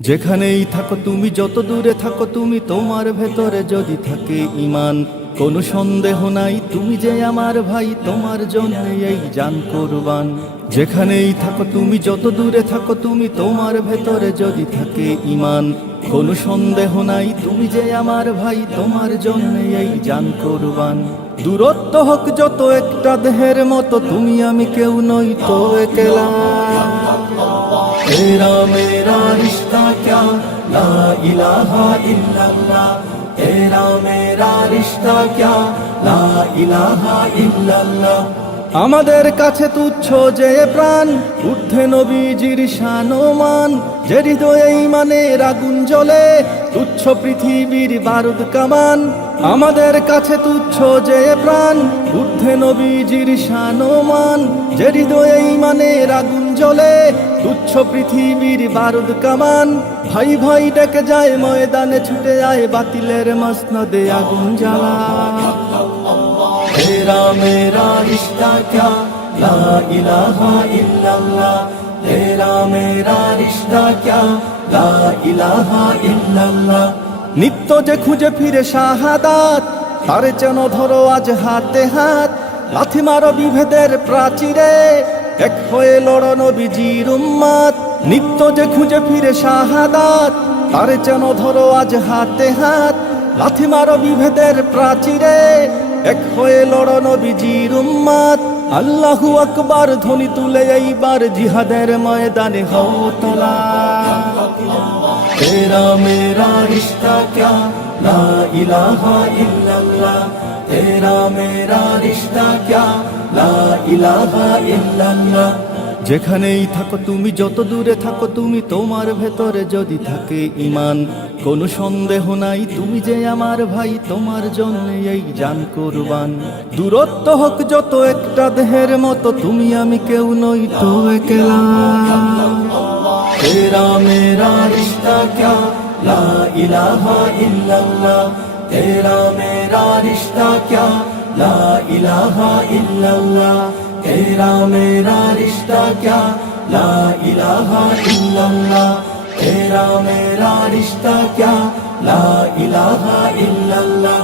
যেখানেই থাকো তুমি, যত দূরে থাকো তুমি, তোমার ভেতরে যদি থাকে ঈমান, কোনো সন্দেহ নাই তুমি যে আমার ভাই, তোমার জন্য এই জান কুরবান। যেখানেই থাকো তুমি, যত দূরে থাকো তুমি, তোমার ভেতরে যদি থাকে ঈমান, কোনো সন্দেহ নাই তুমি যে আমার ভাই, তোমার জন্য এই জান কুরবান। দূরত্ব হোক যত একটা দেহের মতো, তুমি আমি কেউ নই তো একলা। तेरा मेरा रिश्ता क्या ला इलाहा इल्लल्लाह, तेरा मेरा रिश्ता क्या ला इलाहा इल्लल्लाह। আমাদের কাছে তুচ্ছ যে প্রাণ, ঊর্ধ্বে নবীজির শান ও মান, যে হৃদয়ে ঈমানের আগুন জ্বলে, তুচ্ছ পৃথিবীর বারুদ কামান। আমাদের কাছে তুচ্ছ যে প্রাণ, ঊর্ধ্বে নবীজির শান ও মান, যে হৃদয়ে ঈমানের আগুন জ্বলে, তুচ্ছ পৃথিবীর বারুদ কামান। ভাই ভাই ডেকে যায় ময়দানে, ছুটে যায় বাতিলের মসনদে আগুন জ্বালা। तेरा मेरा रिश्ता क्या ला इलाहा इल्लल्लाह, तेरा मेरा रिश्ता क्या ला इलाहा इल्लल्लाह। নিত্য যে খুঁজে ফিরে শাহাদাত, তারে যেন ধরো আজ হাতে হাত। লাথি মারো বিভেদের প্রাচীরে, এক হয়ে লড়ো নবীজির উম্মত। নিত্য যে খুঁজে ফিরে শাহাদাত, তারে যেন ধরো আজ হাতে হাত। লাথি মারো বিভেদের প্রাচীরে, এক হয়ে লড়ো নবীজির উম্মত। আল্লাহু আকবার ধ্বনি তুলে এইবার জিহাদের ময়দানে হও তোলা। तेरा मेरा रिश्ता क्या ला इलाहा इल्लल्लाह, तेरा मेरा रिश्ता क्या ला इलाहा इल्लल्लाह। যেখানেই থাকো তুমি, যত দূরে থাকো তুমি, তোমার ভেতরে যদি থাকে ঈমান, কোনো সন্দেহ নাই তুমি যে আমার ভাই, তোমার জন্য এই জান কুরবান। দূরত্ব হোক যত একটা দেহের মতো, তুমি আমি কেউ নই তো একলা। तेरा मेरा रिश्ता क्या ला इलाहा इल्लल्लाह, तेरा मेरा रिश्ता क्या ला इलाहा इल्लल्लाह, तेरा मेरा रिश्ता क्या ला इलाहा इल्लल्लाह, तेरा मेरा रिश्ता क्या ला इलाहा इल्लल्लाह।